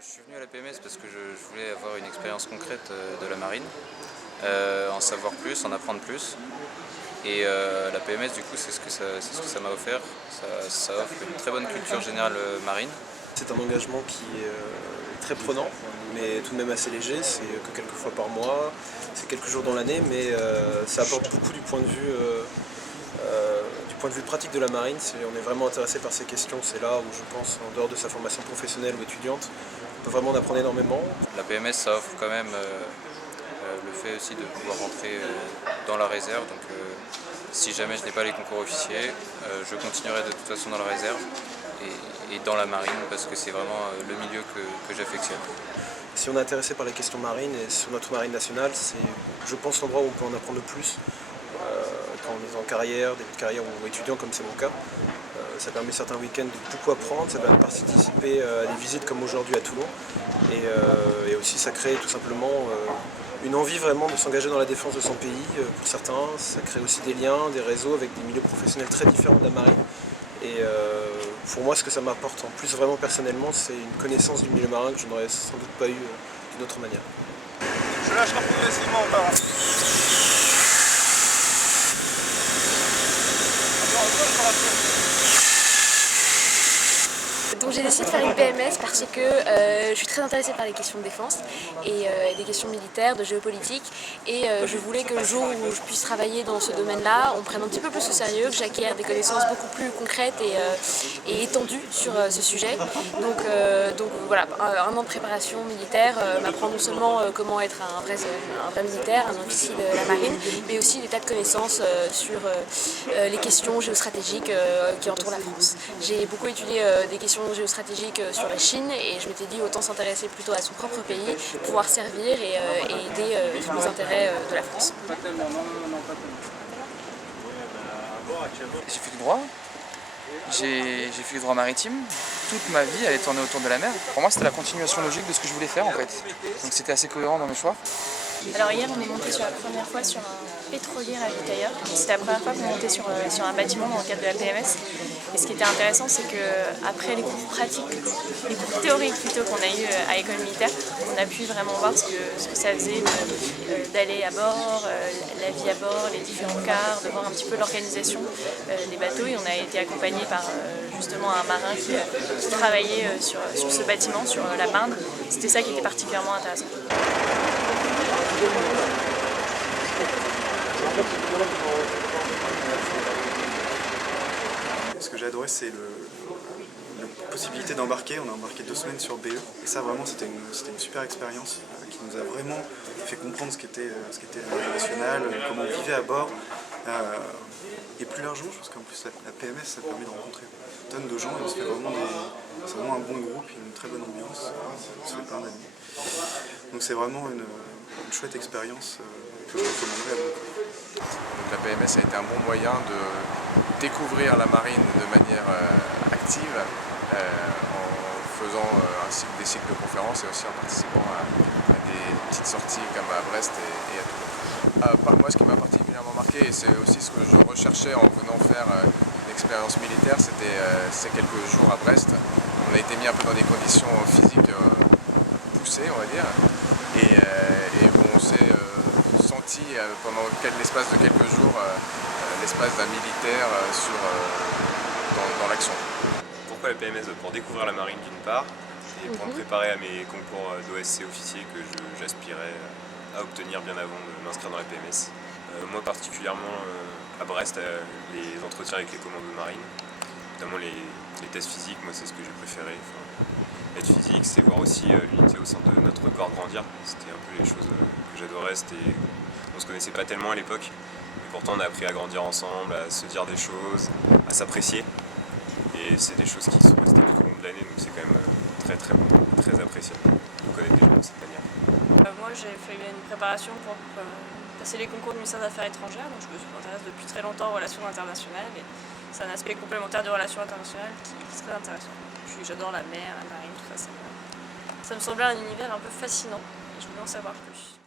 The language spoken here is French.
Je suis venu à la PMS parce que je voulais avoir une expérience concrète de la marine, en savoir plus, en apprendre plus. Et la PMS, du coup, c'est ce que ça m'a offert. Ça offre une très bonne culture générale marine. C'est un engagement qui est très prenant, mais tout de même assez léger. C'est que quelques fois par mois, c'est quelques jours dans l'année, mais ça apporte beaucoup du point de vue pratique de la marine. On est vraiment intéressé par ces questions. C'est là où je pense, en dehors de sa formation professionnelle ou étudiante, on peut vraiment en apprendre énormément. La PMS, ça offre quand même le fait aussi de pouvoir rentrer dans la réserve. Donc, si jamais je n'ai pas les concours officiers, je continuerai de toute façon dans la réserve et dans la marine parce que c'est vraiment le milieu que j'affectionne. Si on est intéressé par les questions marines et sur notre marine nationale, c'est, je pense, l'endroit où on peut en apprendre le plus. Quand on est en carrière, début de carrière ou étudiant comme c'est mon cas. Ça permet certains week-ends de beaucoup apprendre, ça permet de participer à des visites comme aujourd'hui à Toulon. Et aussi ça crée tout simplement une envie vraiment de s'engager dans la défense de son pays pour certains. Ça crée aussi des liens, des réseaux avec des milieux professionnels très différents de la marine. Et pour moi, ce que ça m'apporte en plus vraiment personnellement, c'est une connaissance du milieu marin que je n'aurais sans doute pas eu d'une autre manière. Je lâcherai progressivement par là. Donc j'ai décidé de faire une PMS parce que je suis très intéressée par les questions de défense et des questions militaires, de géopolitique, et je voulais que le jour où je puisse travailler dans ce domaine-là, on prenne un petit peu plus au sérieux, que j'acquière des connaissances beaucoup plus concrètes et étendues sur ce sujet. Donc voilà, un an de préparation militaire m'apprend non seulement comment être un vrai militaire, un officier de la marine, mais aussi des tas de connaissances sur les questions géostratégiques qui entourent la France. J'ai beaucoup étudié des questions géostratégique sur la Chine et je m'étais dit autant s'intéresser plutôt à son propre pays, pouvoir servir et aider les intérêts de la France. J'ai fait du droit, j'ai fait du droit maritime. Toute ma vie elle est tournée autour de la mer. Pour moi c'était la continuation logique de ce que je voulais faire en fait. Donc c'était assez cohérent dans mes choix. Alors hier on est monté sur la première fois sur un pétrolier ravitailleur. C'était la première fois qu'on montait sur un bâtiment dans le cadre de la PMS. Et ce qui était intéressant, c'est qu'après les cours pratiques, les cours théoriques plutôt qu'on a eu à l'école militaire, on a pu vraiment voir ce que ça faisait d'aller à bord, la vie à bord, les différents quarts, de voir un petit peu l'organisation des bateaux. Et on a été accompagné par justement un marin qui travaillait sur ce bâtiment, sur la Marne. C'était ça qui était particulièrement intéressant. Ce que j'ai adoré, c'est la possibilité d'embarquer. On a embarqué 2 semaines sur BE. Et ça, vraiment, c'était une super expérience qui nous a vraiment fait comprendre ce qu'était la marine nationale, comment on vivait à bord. Et plus largement, je pense qu'en plus, la PMS, ça permet de rencontrer tonnes de gens. Et c'est vraiment un bon groupe, une très bonne ambiance. On se fait plein d'amis. Donc c'est vraiment une chouette expérience que je recommanderais à beaucoup. Donc la PMS a été un bon moyen de découvrir la marine de manière active en faisant des cycles de conférences et aussi en participant à des petites sorties comme à Brest et à Toulon. Moi, ce qui m'a particulièrement marqué, et c'est aussi ce que je recherchais en venant faire une expérience militaire, c'était ces quelques jours à Brest. On a été mis un peu dans des conditions physiques poussées, on va dire, et on s'est senti pendant l'espace de quelques jours l'espace d'un militaire dans l'action. Pourquoi la PMS? Pour découvrir la marine d'une part et pour me préparer à mes concours d'OSC officier que j'aspirais à obtenir bien avant de m'inscrire dans la PMS. Moi particulièrement à Brest, les entretiens avec les commandos marines, notamment les tests physiques, moi c'est ce que j'ai préféré. Être physique, c'est voir aussi l'unité au sein de notre corps grandir. C'était un peu les choses que j'adorais. On se connaissait pas tellement à l'époque, mais pourtant on a appris à grandir ensemble, à se dire des choses, à s'apprécier. Et c'est des choses qui sont restées tout au long de l'année, donc c'est quand même très très bon, très appréciable de connaître des gens de cette manière. Moi j'ai fait une préparation pour passer les concours du ministère des Affaires étrangères, donc je m'intéresse depuis très longtemps aux relations internationales et c'est un aspect complémentaire des relations internationales qui est très intéressant. J'adore la mer, la marine, tout ça. Ça me semblait un univers un peu fascinant et je voulais en savoir plus.